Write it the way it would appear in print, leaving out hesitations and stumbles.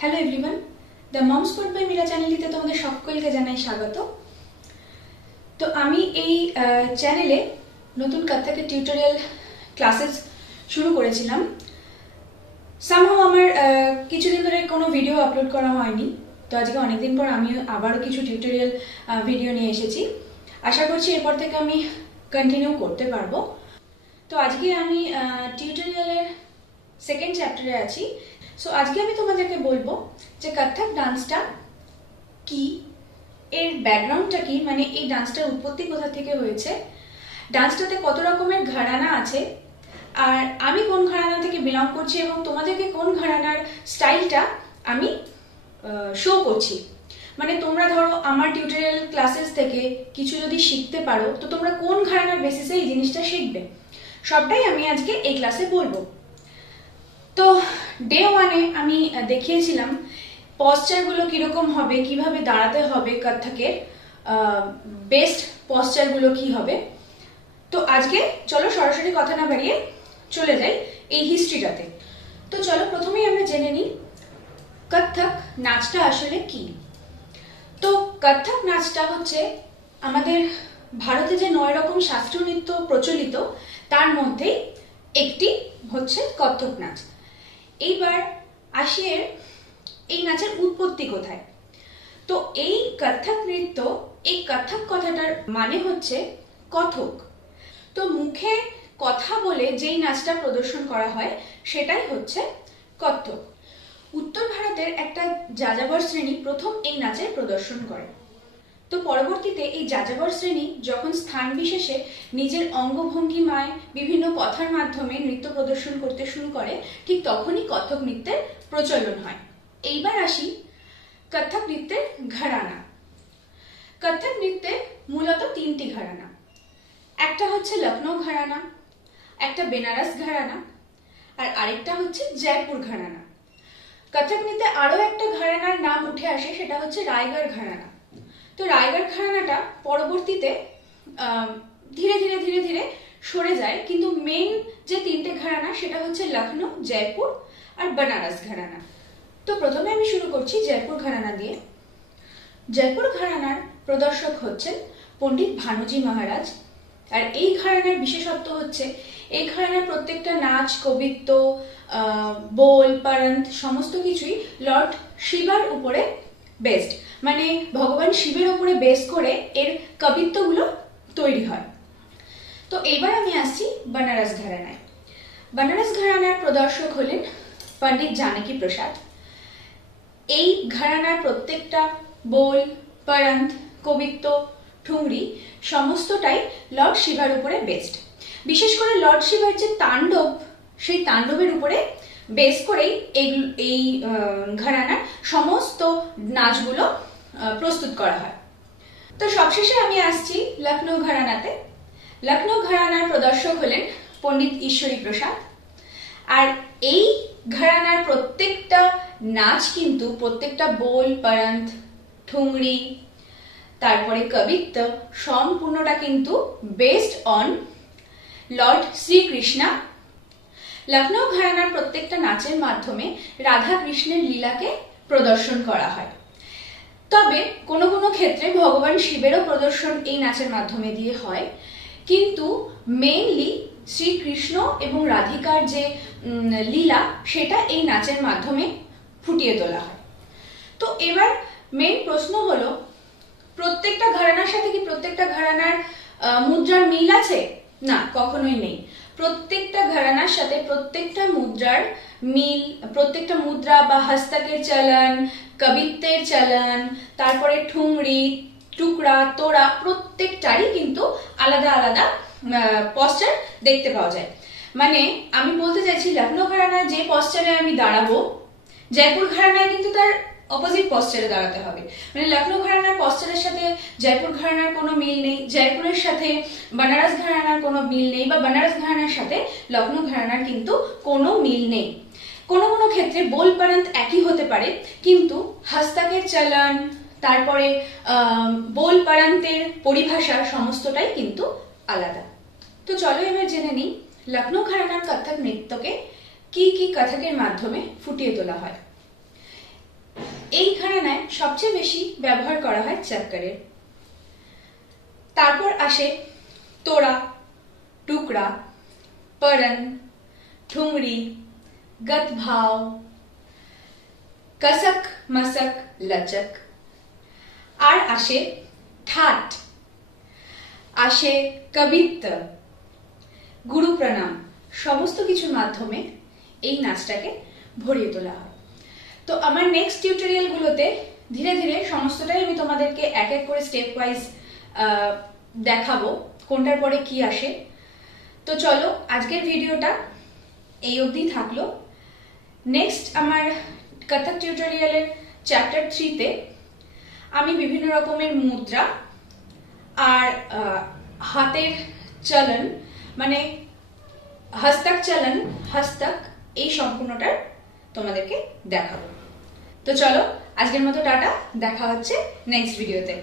Hello everyone, the mom spot by Meera চ্যানেলটিতে তোমাদের সকলকে জানাই স্বাগত। তো আমি এই চ্যানেলে নতুন কত্থকের টিউটোরিয়াল ক্লাসেস শুরু করেছিলাম। সামহাও আমার কিছুদিন ধরে কোনো ভিডিও আপলোড করা হয়নি, তো আজকে অনেকদিন পর আমি আবারও কিছু টিউটোরিয়াল ভিডিও নিয়ে এসেছি। আশা করছি এরপর থেকে আমি কন্টিনিউ করতে পারবো। তো আজকে আমি টিউটোরিয়ালের সেকেন্ড চ্যাপ্টারে আছি। সো আজকে আমি তোমাদেরকে বলবো যে কত্থক ডান্সটা কি, এর ব্যাকগ্রাউন্ডটা কি, মানে এই ডান্সটার উৎপত্তি কোথা থেকে হয়েছে, ডান্সটাতে কত রকমের ঘরানা আছে, আর আমি কোন ঘরানা থেকে বিলং করছি এবং তোমাদেরকে কোন ঘরানার স্টাইলটা আমি শো করছি। মানে তোমরা ধরো আমার টিউটোরিয়াল ক্লাসেস থেকে কিছু যদি শিখতে পারো, তো তোমরা কোন ঘরানার বেসিসে এই জিনিসটা শিখবে, সবটাই আমি আজকে এই ক্লাসে বলবো। তো ডে ওয়ানে আমি দেখিয়েছিলাম পশ্চারগুলো কিরকম হবে, কিভাবে দাঁড়াতে হবে, কত্থকের বেস্ট পশ্চারগুলো কি হবে। তো আজকে চলো সরাসরি কথা না বাড়িয়ে চলে যাই এই হিস্ট্রিটাতে। তো চলো প্রথমেই আমরা জেনে নিই কত্থক নাচটা আসলে কি। তো কত্থক নাচটা হচ্ছে আমাদের ভারতে যে 9 রকম শাস্ত্রীয় নৃত্য প্রচলিত তার মধ্যেই একটি হচ্ছে কত্থক নাচ। এইবার আসি এই নাচের উৎপত্তি কোথায়। তো এই কত্থক নৃত্য, এই কত্থক কথাটার মানে হচ্ছে কথক। তো মুখে কথা বলে যেই নাচটা প্রদর্শন করা হয় সেটাই হচ্ছে কত্থক। উত্তর ভারতের একটা যাযাবর শ্রেণী প্রথম এই নাচের প্রদর্শন করে। তো পরবর্তীতে এই যাযাবর শ্রেণী যখন স্থান বিশেষে নিজের অঙ্গভঙ্গিমায় বিভিন্ন কথার মাধ্যমে নৃত্য প্রদর্শন করতে শুরু করে, ঠিক তখনই কত্থক নৃত্যের প্রচলন হয়। এইবার আসি কত্থক নৃত্যের ঘরানা। কত্থক নৃত্যে মূলত 3টি ঘরানা। একটা হচ্ছে লখনৌ ঘরানা, একটা বেনারস ঘরানা, আর আরেকটা হচ্ছে জয়পুর ঘরানা। কত্থক নৃত্যে আরো একটা ঘরানার নাম উঠে আসে, সেটা হচ্ছে রায়গড় ঘরানা। তো রায়গড় ঘরানাটা পরবর্তীতে ধীরে ধীরে ধীরে ধীরে সরে যায়, কিন্তু মেইন যে 3টে ঘরানা সেটা হচ্ছে লখনৌ, জয়পুর আর বেনারস ঘরানা। তো প্রথমে আমি শুরু করছি জয়পুর ঘরানা দিয়ে। জয়পুর ঘরানার প্রদর্শক হচ্ছেন পণ্ডিত ভানুজি মহারাজ। আর এই ঘরানার বিশেষত্ব হচ্ছে এই ঘরানার প্রত্যেকটা নাচ, কবিত্ব, বোল, পারন্ত সমস্ত কিছুই লর্ড শিবার উপরে বেসড, মানে ভগবান শিবের উপরে বেস করে এর কবিত্বগুলো তৈরি হয়। তো এবার আমি আসছি বেনারস ঘরানায়। বেনারস ঘরানার প্রদর্শক হলেন পণ্ডিত জানকী প্রসাদ। এই ঘরানার প্রত্যেকটা বোল, পারন্ত, কবিত্ব, ঠুংরি সমস্তটাই লর্ড শিবার উপরে বেসড। বিশেষ করে লর্ড শিবার যে তাণ্ডব, সেই তাণ্ডবের উপরে বেস করেই এই ঘরানার সমস্ত নাচগুলো প্রস্তুত করা হয়। তো সবশেষে আমি আসছি লখনৌ ঘরানাতে। লখনৌ ঘরানার প্রদর্শক হলেন পণ্ডিত ঈশ্বরী প্রসাদ। আর এই ঘরানার প্রত্যেকটা নাচ কিন্তু, প্রত্যেকটা বোল, পারন্ত, ঠুংরি, তারপরে কবিত্ব সম্পূর্ণটা কিন্তু based on Lord Shri Krishna. Lucknow ঘরানার প্রত্যেকটা নাচের মাধ্যমে রাধা কৃষ্ণের লীলাকে প্রদর্শন করা হয়। তবে কোনো কোনো ক্ষেত্রে ভগবান শিবেরও প্রদর্শন এই নাচের মাধ্যমে দিয়ে হয়, কিন্তু মেইনলি শ্রীকৃষ্ণ এবং রাধিকার যে লীলা, সেটা এই নাচের মাধ্যমে ফুটিয়ে তোলা হয়। তো এবার মেইন প্রশ্ন হলো, প্রত্যেকটা ঘরানার সাথে কি প্রত্যেকটা ঘরানার মুদ্রার মিল আছে? না, কখনোই নেই। প্রত্যেকটা ঘরানার সাথে প্রত্যেকটা মুদ্রার মিল, প্রত্যেকটা মুদ্রা বা হস্তকের চলন, কবিত্বের চলন, তারপরে ঠুংরি, টুকরা, তোড়া, প্রত্যেকটারই কিন্তু আলাদা আলাদা পশ্চার দেখতে পাওয়া যায়। মানে আমি বলতে চাইছি, লখনৌ ঘরানায় যে পশ্চারে আমি দাঁড়াবো, জয়পুর ঘরানায় কিন্তু তার অপোজিট পশ্চারে দাঁড়াতে হবে। মানে লখনৌ ঘরানার পশ্চারের সাথে জয়পুর ঘরানার কোনো মিল নেই, জয়পুরের সাথে বেনারস ঘরানার কোনো মিল নেই, বা বেনারস ঘরানার সাথে লখনৌ ঘরানার কিন্তু কোনো মিল নেই। কোনো কোনো ক্ষেত্রে বোল, পারন্ত একই হতে পারে, কিন্তু হস্তকের চলন, তারপরে বোল, পারন্তের পরিভাষা সমস্তটাই কিন্তু আলাদা। তো চলো এবার জেনে নিই লখনৌ ঘরানার কত্থক নৃত্যকে কি কি কত্থকের মাধ্যমে ফুটিয়ে তোলা হয়। ঘরানায় সবচেয়ে বেশি ব্যবহার করা হয় চক্করের। তারপর আসে তোড়া, টুকরা, পরন, ঠুংরি, গতভাও, कसक मसक लचक। আর আসে ঠাট, আসে কবিত্ত, গুরু প্রণাম, সমস্ত কিছুর মাধ্যমে এই নাচটাকে ভরিয়ে তোলা হয়। তো আমার নেক্সট টিউটোরিয়াল গুলোতে ধীরে ধীরে সমস্তটাই আমি তোমাদেরকে এক এক করে স্টেপ ওয়াইজ দেখাবো কোনটার পরে কি আসে। তো চলো আজকের ভিডিওটা এই অবধি থাকলো। নেক্সট আমার কথক টিউটোরিয়ালের চ্যাপ্টার 3-তে আমি বিভিন্ন রকমের মুদ্রা আর হাতের চলন মানে হস্তক চলন, হস্তক, এই সম্পূর্ণটার তোমাদেরকে দেখাবো। তো চলো আজকের মতো টাটা, দেখা হচ্ছে নেক্সট ভিডিওতে।